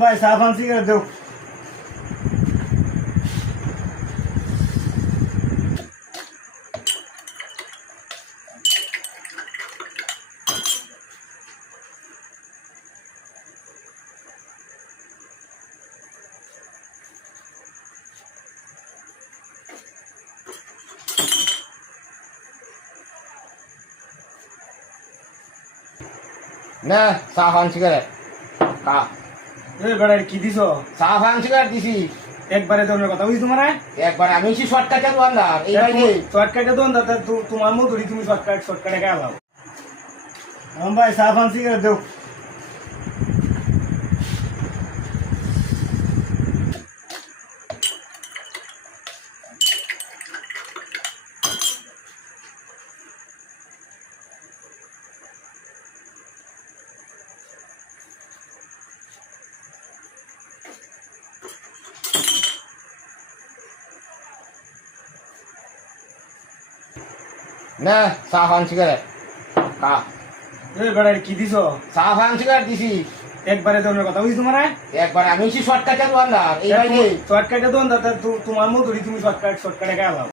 ভাই চা fun cigarette দেও। না চা খান সিগারেট কা এই বেড়া কি দিছো? চা খান সিগারেট দিছি একবারে ধরনের কথা বুঝি তোমার একবার আমি সি শর্টকাটে দোকানদার এই বাইরে শর্টকাটে দোন দাদা তোমার মধুরি তুমি শর্টকাটে গেলাও। ভাই চা ফান সিগারেট দেও। না চা খান সিগারেট কা এই বেড়া কি দিছো? চা খান সিগারেট দিছি একবারে ধরনের কথা বুঝি তোমার একবার আমি সি শর্টকাটে দোকানদার এই বাইরে শর্টকাটে দোন দাদা তোমার মধুরি তুমি শর্টকাটে গেলাও।